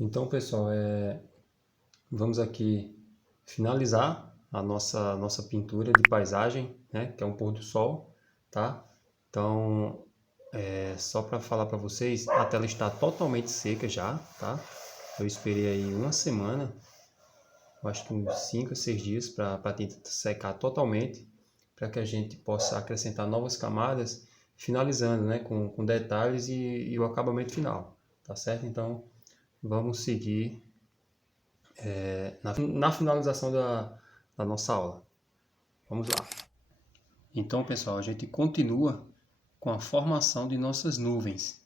Então, pessoal, vamos aqui finalizar a nossa pintura de paisagem, né, que é um pôr do sol, tá? Então, só para falar para vocês, a tela está totalmente seca já, tá? Eu esperei aí uma semana, eu acho que uns 5 a 6 dias para tentar secar totalmente, para que a gente possa acrescentar novas camadas, finalizando, né, com detalhes e o acabamento final, tá certo? Então, vamos seguir na finalização da nossa aula. Vamos lá. Então, pessoal, a gente continua com a formação de nossas nuvens,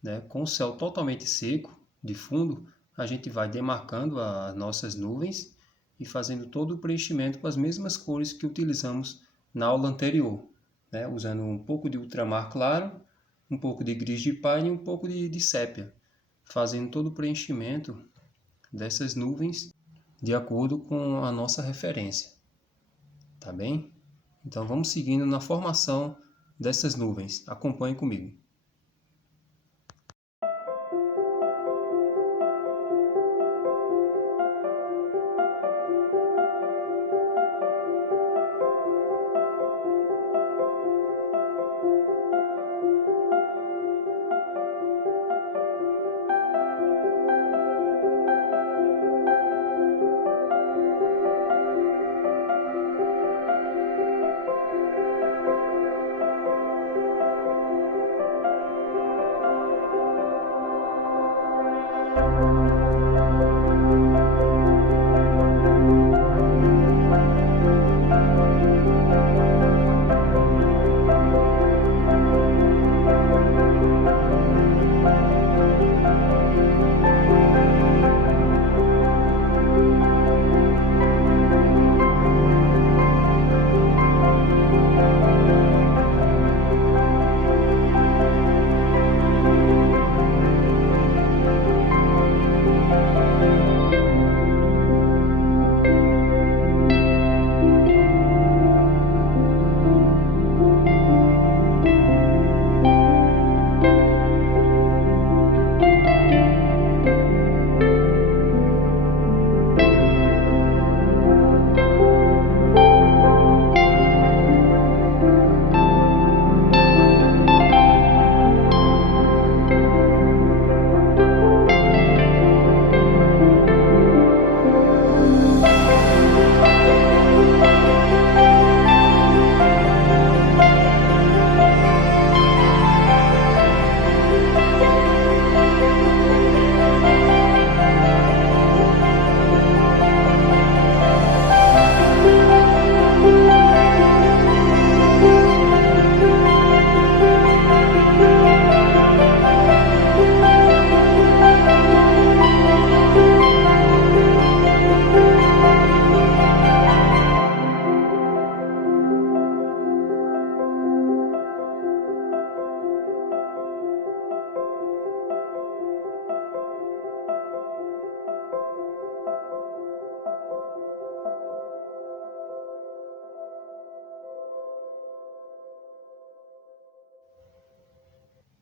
né? Com o céu totalmente seco de fundo, a gente vai demarcando as nossas nuvens e fazendo todo o preenchimento com as mesmas cores que utilizamos na aula anterior, né? Usando um pouco de ultramar claro, um pouco de gris de palha e um pouco de sépia, fazendo todo o preenchimento dessas nuvens de acordo com a nossa referência, tá bem? Então vamos seguindo na formação dessas nuvens. Acompanhe comigo.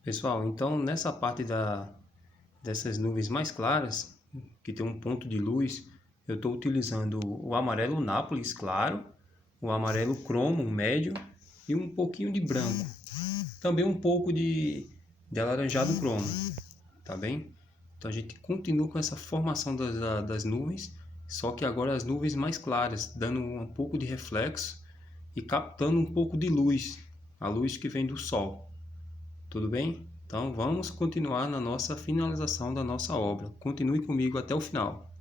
Pessoal, então nessa parte dessas nuvens mais claras, que tem um ponto de luz, eu estou utilizando o amarelo nápoles claro, o amarelo cromo médio e um pouquinho de branco. Também um pouco de alaranjado cromo, tá bem? Então a gente continua com essa formação das nuvens, só que agora as nuvens mais claras, dando um pouco de reflexo e captando um pouco de luz, a luz que vem do sol. Tudo bem? Então vamos continuar na nossa finalização da nossa obra. Continue comigo até o final.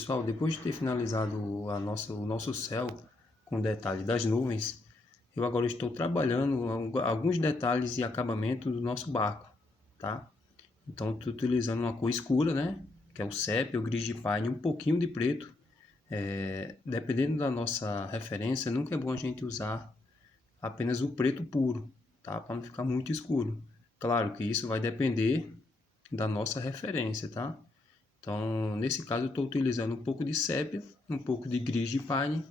Pessoal, depois de ter finalizado o nosso céu com o detalhe das nuvens, eu agora estou trabalhando alguns detalhes e acabamento do nosso barco, tá? Então, estou utilizando uma cor escura, né? Que é o sépia, o gris de pine, um pouquinho de preto. Dependendo da nossa referência, nunca é bom a gente usar apenas o preto puro, tá? Para não ficar muito escuro. Claro que isso vai depender da nossa referência, tá? Então, nesse caso, eu estou utilizando um pouco de sépia, um pouco de gris de pine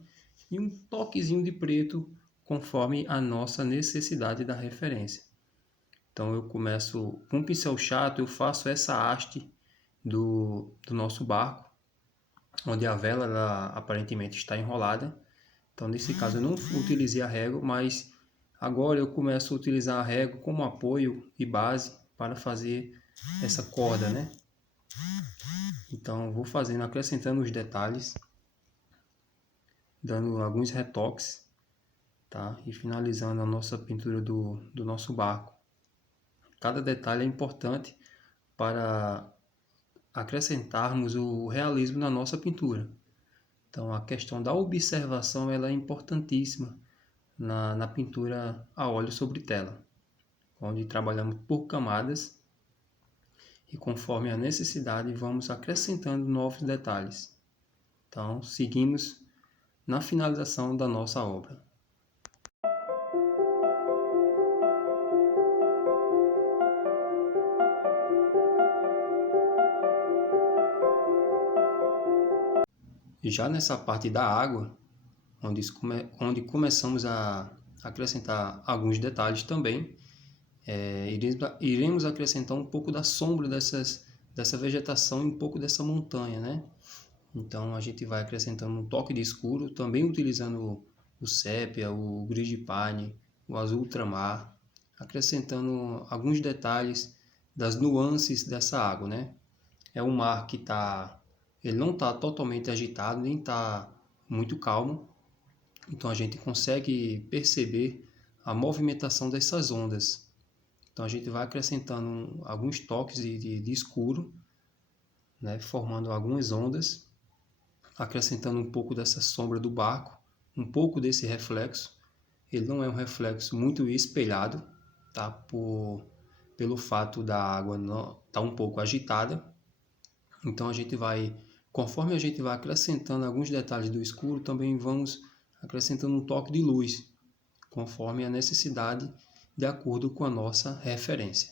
e um toquezinho de preto, conforme a nossa necessidade da referência. Então, eu começo com um pincel chato, eu faço essa haste do nosso barco, onde a vela ela, aparentemente está enrolada. Então, nesse caso, eu não utilizei a régua, mas agora eu começo a utilizar a régua como apoio e base para fazer essa corda, né? Então, vou fazendo, acrescentando os detalhes, dando alguns retoques, tá? E finalizando a nossa pintura do nosso barco. Cada detalhe é importante para acrescentarmos o realismo na nossa pintura. Então, a questão da observação ela é importantíssima na pintura a óleo sobre tela, onde trabalhamos por camadas e conforme a necessidade vamos acrescentando novos detalhes. Então, seguimos na finalização da nossa obra. E já nessa parte da água, onde começamos a acrescentar alguns detalhes também, iremos acrescentar um pouco da sombra dessa vegetação e um pouco dessa montanha, né? Então a gente vai acrescentando um toque de escuro, também utilizando o sépia, o gris de pine, o azul ultramar, acrescentando alguns detalhes das nuances dessa água, né? É um mar que ele não está totalmente agitado, nem está muito calmo, então a gente consegue perceber a movimentação dessas ondas. Então a gente vai acrescentando alguns toques de escuro, né, formando algumas ondas, acrescentando um pouco dessa sombra do barco, um pouco desse reflexo. Ele não é um reflexo muito espelhado, tá? Pelo fato da água estar um pouco agitada. Então conforme a gente vai acrescentando alguns detalhes do escuro, também vamos acrescentando um toque de luz, conforme a necessidade, de acordo com a nossa referência.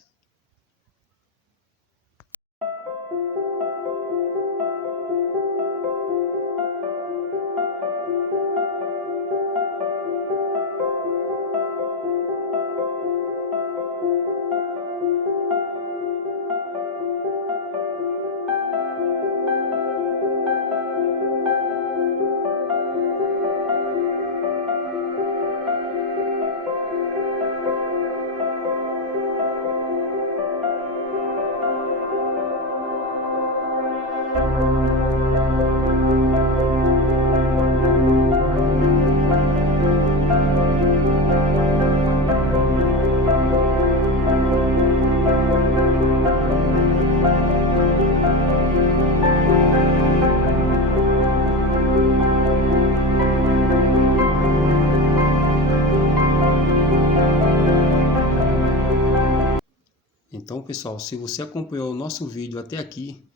Então, pessoal, se você acompanhou o nosso vídeo até aqui,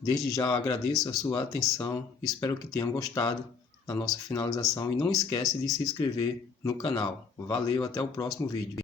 desde já agradeço a sua atenção, espero que tenham gostado da nossa finalização e não esquece de se inscrever no canal. Valeu, até o próximo vídeo.